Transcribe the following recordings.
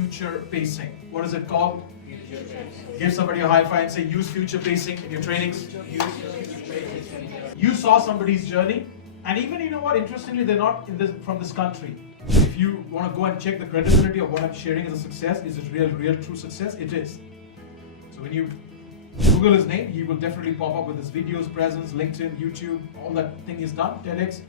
future pacing. What is it called? Give somebody a high five and say, use future pacing in your trainings. You saw somebody's journey, and even, you know what, interestingly, they're not from this country. If you want to go and check the credibility of what I'm sharing as a success, is it real true success? It is. So when you Google his name, he will definitely pop up with his videos, presence, LinkedIn, YouTube, all that thing he's done, TEDx.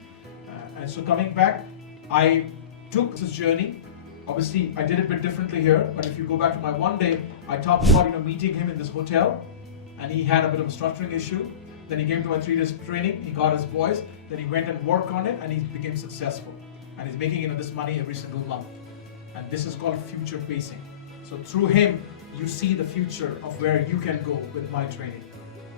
And so coming back, I took this journey. Obviously, I did it a bit differently here, but if you go back to my one day, I talked about meeting him in this hotel, and he had a bit of a structuring issue. Then he came to my 3 days training, he got his voice, then he went and worked on it, and he became successful. And he's making this money every single month. And this is called future pacing. So through him, you see the future of where you can go with my training.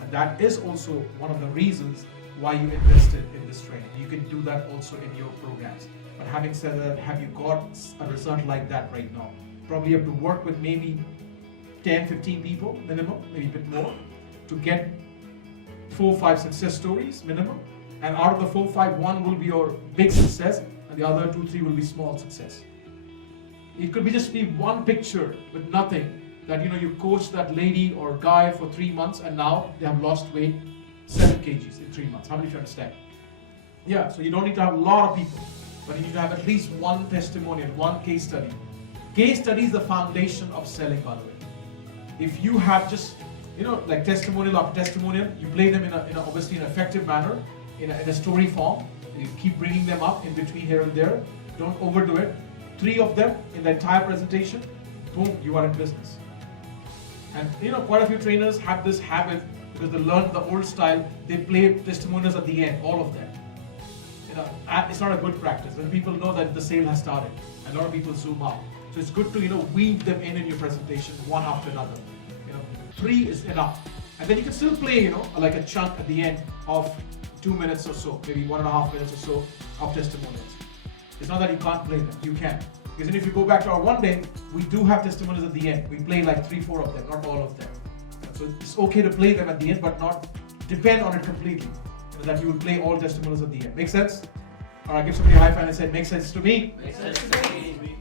And that is also one of the reasons why you invested in this training. You can do that also in your programs. But having said that, have you got a result like that right now? Probably you have to work with maybe 10, 15 people minimum, maybe a bit more, to get 4 or 5 success stories minimum. And out of the 4 or 5, 1 will be your big success, and the other 2, 3 will be small success. It could be just be one picture with nothing, that you coached that lady or guy for 3 months, and now they have lost weight 7 kgs in 3 months. How many of you understand? Yeah, so you don't need to have a lot of people, but you need to have at least one testimonial, one case study. Case study is the foundation of selling, by the way. If you have just, like testimonial after testimonial, you play them in a obviously in an effective manner, in a story form. You keep bringing them up in between here and there. Don't overdo it. 3 of them in the entire presentation, boom, you are in business. And quite a few trainers have this habit because they learned the old style. They play testimonials at the end, all of them. It's not a good practice. When people know that the sale has started, and a lot of people zoom out. So it's good to weave them in your presentation one after another. 3 is enough, and then you can still play like a chunk at the end of 2 minutes or so, maybe 1.5 minutes or so of testimonials. It's not that you can't play them, you can. Because then if you go back to our one day, we do have testimonials at the end. We play like 3, 4 of them, not all of them. So it's okay to play them at the end, but not depend on it completely. That you will play all testimonials at the end. Make sense? Alright, give somebody a high five and say, makes sense to me. Makes sense to me.